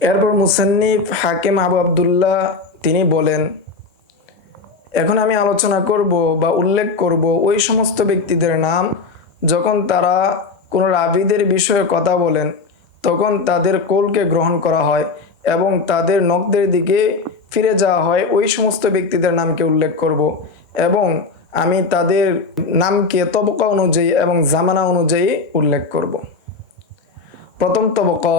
এরপর মুসান্নিফ হাকিম আবু আবদুল্লাহ তিনি বলেন, এখন আমি আলোচনা করব বা উল্লেখ করব ওই সমস্ত ব্যক্তিদের নাম। যখন তারা কোনো রাবিদের বিষয়ে কথা বলেন, তখন তাদের কোলকে গ্রহণ করা হয় এবং তাদের নখদের দিকে ফিরে যাওয়া হয়। ওই সমস্ত ব্যক্তিদের নামকে উল্লেখ করব এবং আমি তাদের নামকে তবকা অনুযায়ী এবং জামানা অনুযায়ী উল্লেখ করব। প্রথম তবকা,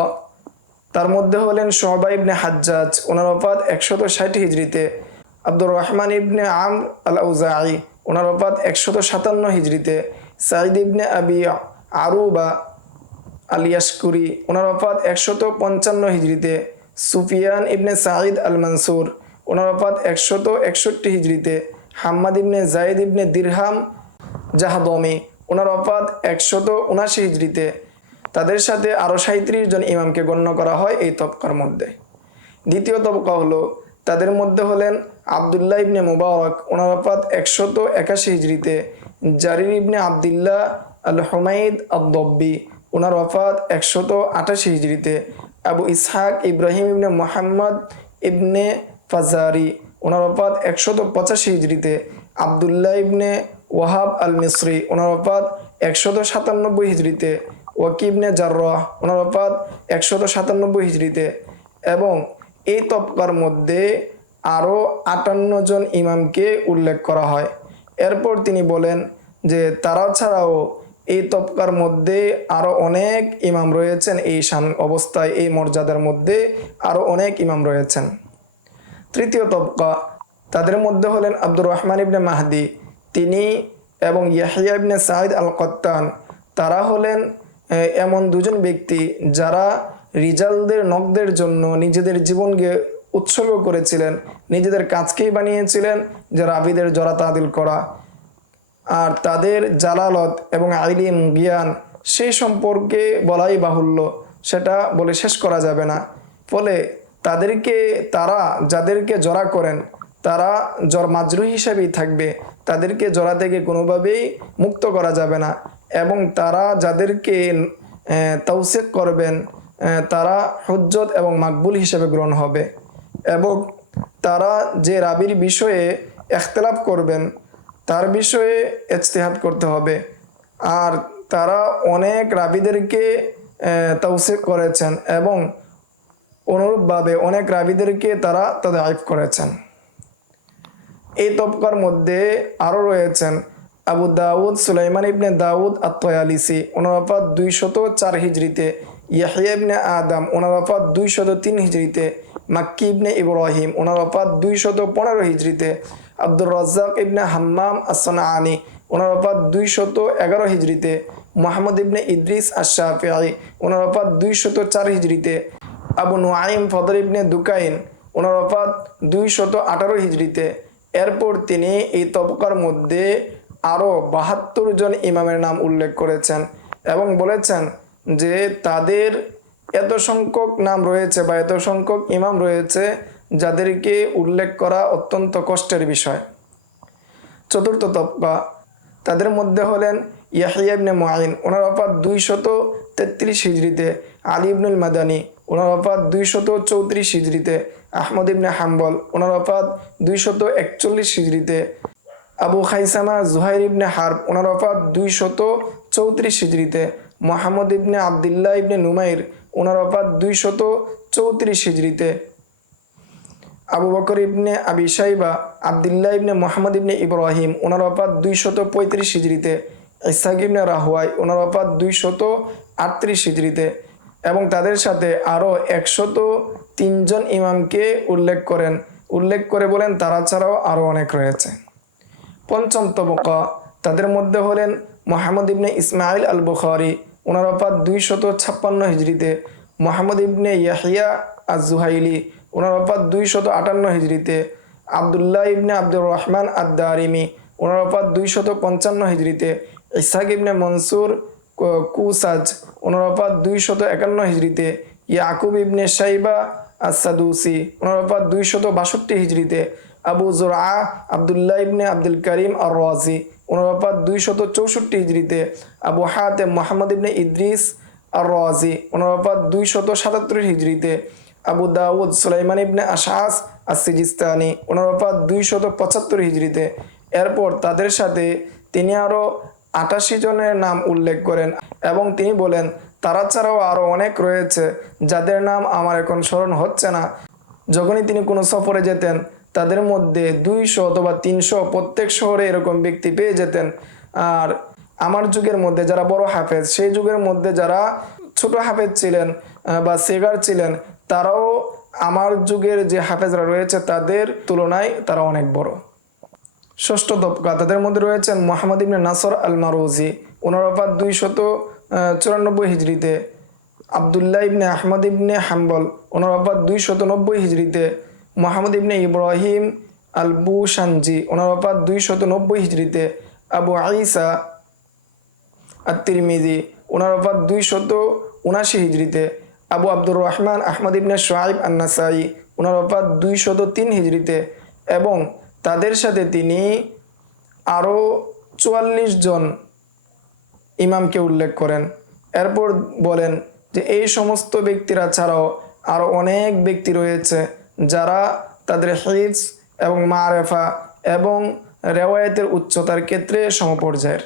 তার মধ্যে হলেন সোহবা ইবনে হাজ্জাজ, ওনার ওপাদ একশত ষাট হিজড়িতে। আব্দুর রহমান ইবনে আম আল উজাই ওনার ওপাদ একশত সাতান্ন হিজড়িতে। সাইদ ইবনে আবি আরুবা আল ইয়াসকুরি ওনার ওপাদ একশত পঞ্চান্ন হিজড়িতে। সুফিয়ান ইবনে সাঈদ আল মানসুর ওনার ওপাদ একশত একষট্টি হিজড়িতে। হাম্মাদ ইবনে জাইদ ইবনে দিরহাম জাহাদমি। ওনার অপাদ একশত উনাশি হিজড়িতে। তাদের সাথে আরও সাঁত্রিশ জন ইমামকে গণ্য করা হয় এই তবকার মধ্যে। দ্বিতীয় তবকা হলো, তাদের মধ্যে হলেন আবদুল্লাহ ইবনে মুবারক। ওনার অপাদ একশত একাশি হিজড়িতে। জারির ইবনে আবদুল্লাহ আল হুমাইদ আব্দব্বি ওনার ওফাত একশত আটাশি হিজড়িতে। আবু ইসহাক ইব্রাহিম ইবনে মোহাম্মদ ইবনে ফাজারি। ওনার ওপাদ একশত পঁচাশি হিজড়িতে আবদুল্লাহ ইবনে ওয়াহাব আল মিসরি ওনার ওপাদ একশত সাতানব্বই হিজড়িতে ওয়াকিবনে জার্রাহ, ওনার ওপাদ একশত সাতানব্বই হিজড়িতে এবং এই তপকার মধ্যে আরও আটান্ন জন ইমামকে উল্লেখ করা হয়। এরপর তিনি বলেন যে তারা ছাড়াও এই তপকার মধ্যে আরও অনেক ইমাম রয়েছেন, এই শান অবস্থায়, এই মর্যাদার মধ্যে আরও অনেক ইমাম রয়েছেন। তৃতীয় তবকা। তাদের মধ্যে হলেন আব্দুর রহমান ইবনে মাহদি, তিনি এবং ইয়াহিয়া ইবনে সাঈদ আল কত্তান তারা হলেন এমন দুজন ব্যক্তি যারা রিজালদের, নকদের জন্য নিজেদের জীবনকে উৎসর্গ করেছিলেন, নিজেদের কাজকেই বানিয়েছিলেন যে রাবিদের জরা তাদিল করা। আর তাদের জালালত এবং আইলিম, জ্ঞান সেই সম্পর্কে বলাই বাহুল্য, সেটা বলে শেষ করা যাবে না। ফলে তাদেরকে, তারা যাদেরকে জরা করেন, তারা জ্বর মাজরু হিসাবেই থাকবে। তাদেরকে জরা থেকে কোনোভাবেই মুক্ত করা যাবে না। এবং তারা যাদেরকে তৌসিক করবেন তারা হুজ্জত এবং মাকবুল হিসেবে গ্রহণ হবে। এবং তারা যে রাবির বিষয়ে এখতলাফ করবেন, তার বিষয়ে ইজতিহাদ করতে হবে। আর তারা অনেক রাবিদেরকে তৌসিক করেছেন এবং অনুরূপভাবে অনেক রাবিদেরকে তারা তাদের আইফ করেছেন। এই তবকার মধ্যে আরও রয়েছেন আবু দাউদ, সুলাইমান ইবনে দাউদ আত্ময়ালিসি ওনারাফাত দুইশত চার হিজড়িতে ইয়াহিয়া ইবনে আদম ওনারাফাত দুইশত তিন হিজড়িতে, মাক্কি ইবনে ইব্রাহিম ওনারাফাত দুইশত পনেরো হিজড়িতে, আব্দুর রাজ্জাক ইবনে হাম্মাম আসনা আনি ওনারাফাত দুইশত এগারো হিজড়িতে, মোহাম্মদ ইবনে ইদ্রিস আশাফিআই ওনারাফাত দুইশত চার হিজড়িতে আবু নুআইম ফদর ইবনে দুকাইন, ওনার অফাত দুইশত আঠারো হিজড়িতে। এরপর তিনি এই তবকার মধ্যে আরও বাহাত্তর জন ইমামের নাম উল্লেখ করেছেন এবং বলেছেন যে তাদের এত সংখ্যক নাম রয়েছে বা এত সংখ্যক ইমাম রয়েছে যাদেরকে উল্লেখ করা অত্যন্ত কষ্টের বিষয়। চতুর্থ তবকা, তাদের মধ্যে হলেন ইয়াহিয়া ইবনে মুআইন, ওনার অপাত দুইশত তেত্রিশ হিজড়িতে। আলী ইবনুল মাদানী ওনার অপাত দুইশত চৌত্রিশ হিজড়িতে। আহমদ ইবনে হাম্বল, ওনার অপাত দুইশত একচল্লিশ হিজড়িতে। Abu Khaithama, Zuhair ibn Harb, ওনার অপাত দুইশত চৌত্রিশ হিজড়িতে। মোহাম্মদ ইবনে আবদুল্লাহ ইবনে নুমাইর, ওনার অপাত দুইশত চৌত্রিশ হিজড়িতে। আবু বকর ইবনে আবি সাইবা আবদুল্লাহ ইবনে মোহাম্মদ ইবনে ইব্রাহিম, ওনার অপাত দুইশত পঁয়ত্রিশ হিজড়িতে। ইসাক ইবনে রাহুয়াই ওনার অপাত দুইশত আটত্রিশ হিজড়িতে। এবং তাদের সাথে আরও একশত তিনজন ইমামকে উল্লেখ করেন। উল্লেখ করে বলেন, তারা ছাড়াও আরও অনেক রয়েছে। পঞ্চম তবকা তাদের মধ্যে হলেন মোহাম্মদ ইবনে ইসমাইল আল বুখারি ওনার অপাত দুইশত ছাপ্পান্ন হিজড়িতে। মোহাম্মদ ইবনে ইয়াহিয়া আজ জুহাইলি ওনার অপাত দুইশত আটান্ন হিজড়িতে। আবদুল্লাহ ইবনে আব্দুর রহমান আদারিমি ওনার অপাত দুইশত পঞ্চান্ন হিজড়িতে। ইসাক ইবনে মনসুর কুসাজ ওনার দুইশত একান্ন হিজড়িতে, ইয়াকুব ইবনে সাইবা আসাদুসি ওনার অপাত দুইশত বাষট্টি হিজড়িতে, আবু জোরা আবদুল্লাহ ইবনে আব্দুল করিম আর রাজি ওনার ওফাত দুইশত চৌষট্টি হিজড়িতে, আবু হাতে মোহাম্মদ ইবনে ইদ্রিস আর রাজি ওনার ওফাত দুইশত সাতাত্তর হিজড়িতে, আবু দাউদ সুলাইমান ইবনে আশাস আর সিজিস্তানি ওনার ওফাত দুইশত পঁচাত্তর হিজড়িতে। এরপর তাদের সাথে তিনি আরও আটাশি জনের নাম উল্লেখ করেন এবং তিনি বলেন, তারা ছাড়াও আরও অনেক রয়েছে যাদের নাম আমার এখন স্মরণ হচ্ছে না। যখনই তিনি কোনো সফরে যেতেন, তাদের মধ্যে দুইশো অথবা তিনশো প্রত্যেক শহরে এরকম ব্যক্তি পেয়ে যেতেন। আর আমার যুগের মধ্যে যারা বড় হাফেজ, সেই যুগের মধ্যে যারা ছোট হাফেজ ছিলেন বা সেগার ছিলেন, তারাও আমার যুগের যে হাফেজরা রয়েছে, তাদের তুলনায় তারা অনেক বড়। ষষ্ঠ তবকা তাদের মধ্যে রয়েছেন মোহাম্মদ ইবনে নাসর আল মারুজি ওনার অফাত দুইশত চুরানব্বই হিজড়িতে। আবদুল্লাহ ইবনে আহমদ ইবনে হাম্বল, ওনার অফাত দুইশত নব্বই হিজড়িতে। মোহাম্মদ ইবনে ইব্রাহিম আল বুশানজি ওনার অফাত দুইশত নব্বই হিজড়িতে। আবু আইসা আত্মিরমিজি ওনার অফাত দুইশত উনাশি হিজড়িতে। আবু আব্দুর রহমান আহমদ ইবনে সোয়াইব আন্নাসাই, ওনার অফাত দুইশত তিন হিজড়িতে। এবং তাদের সাথে তিনি আরও চুয়াল্লিশ জন ইমামকে উল্লেখ করেন। এরপর বলেন যে, এই সমস্ত ব্যক্তিরা ছাড়াও আরও অনেক ব্যক্তি রয়েছে যারা তাদের হিজ এবং মারেফা এবং রেওয়ায়তের উচ্চতার ক্ষেত্রে সমপর্যায়ের।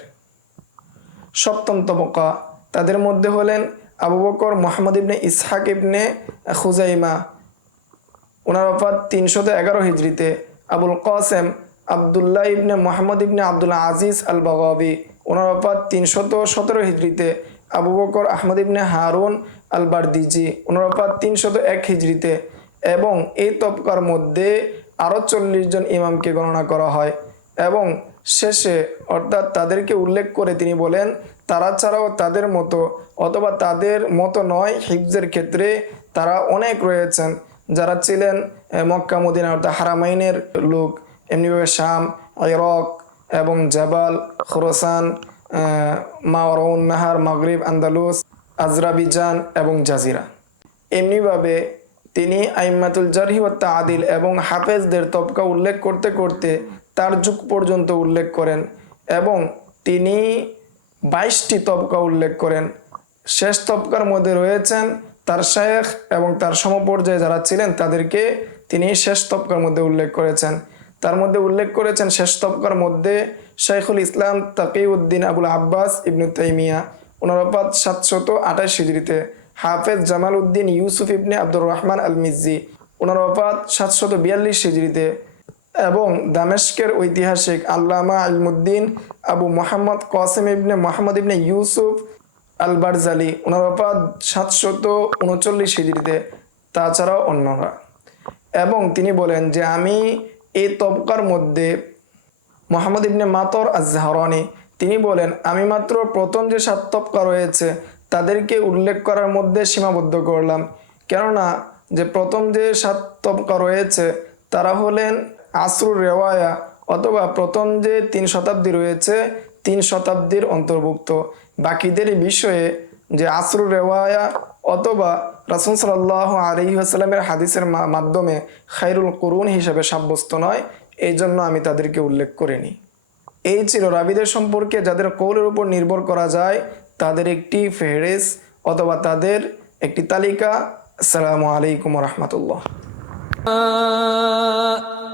সপ্তম তবকা তাদের মধ্যে হলেন আবু বকর, মোহাম্মদ ইবনে ইসহাক ইবনে খুজাইমা। ওনার অফাত তিনশত এগারো হিজড়িতে আবুল কাসেম আবদুল্লাহ ইবনে মোহাম্মদ ইবনে আবদুল্লাহ আজিজ আল বাগাবি ওনার অফাত তিনশত সতেরো হিজড়িতে আবু বকর আহমদ ইবনে হারুন আল বারদিজি ওনার অফাত তিনশত এক হিজড়িতে এবং এই তবকার মধ্যে আরও চল্লিশ জন ইমামকে গণনা করা হয় এবং শেষে অর্থাৎ তাদেরকে উল্লেখ করে তিনি বলেন, তারা ছাড়াও তাদের মতো অথবা তাদের মতো নয়, হিফজের ক্ষেত্রে তারা অনেক রয়েছেন। যারা ছিলেন মক্কা, মদিনা, অর্থাৎ হারামাইনের লোক, এমনিভাবে শাম, ইরক এবং জাবাল, খোরসান মাওয়ারউন নাহার, মাগরিব, আন্দালুস, আজরাবিজান এবং জাজিরা। এমনিভাবে তিনি আইম্মাতুল জারহি ও আদিল এবং হাফেজদের তবকা উল্লেখ করতে করতে তার যুগ পর্যন্ত উল্লেখ করেন এবং তিনি বাইশটি তবকা উল্লেখ করেন। শেষ তবকার মধ্যে রয়েছেন তার শেখ এবং তার সমপর্যায়ে যারা ছিলেন, তাদেরকে তিনি শেষ তবকার মধ্যে উল্লেখ করেছেন। তার মধ্যে উল্লেখ করেছেন, শেষ তবকার মধ্যে শাইখুল ইসলাম তাকিউদ্দিন আবুল আব্বাস ইবনু তাইমিয়া। ওনারপাত সাতশত আঠাশ হিজড়িতে হাফেজ জামাল উদ্দিন ইউসুফ ইবনে আব্দুর রহমান আল মিজি ওনার ওফাত সাতশত বিয়াল্লিশ হিজড়িতে এবং দামেস্কের ঐতিহাসিক আল্লামা আলমুদ্দিন আবু মোহাম্মদ কসেম ইবনে মোহাম্মদ ইবনে ইউসুফ আল বারজালি ওনার ওফাত সাতশত উনচল্লিশ হিজড়িতে, তাছাড়াও অন্যরা এবং তিনি বলেন যে, আমি এই তবকার মধ্যে মোহাম্মদ ইবনে মাতর আজহারানি তিনি বলেন, আমি মাত্র প্রথম যে সাত তবকা রয়েছে, তাদেরকে উল্লেখ করার মধ্যে সীমাবদ্ধ করলাম। কেননা, যে প্রথম যে সাত তবকা রয়েছে, তারা হলেন আসরুর রেওয়ায়া, অথবা প্রথম যে তিন শতাব্দী রয়েছে তিন শতাব্দীর অন্তর্ভুক্ত। বাকিদের বিষয়ে যে আসরুর রেওয়ায়া অথবা রাসুল সাল্লাহ আলহি আসাল্লামের হাদিসের মাধ্যমে খাইরুল করুন হিসেবে সাব্যস্ত নয় এই জন্য আমি তাদেরকে উল্লেখ করিনি। এই ছিল রাবিদের সম্পর্কে, যাদের কৌলের উপর নির্ভর করা যায়, তাদের একটি ফেহরেস অথবা তাদের একটি তালিকা। আসসালামু আলাইকুম রহমতুল্লাহ।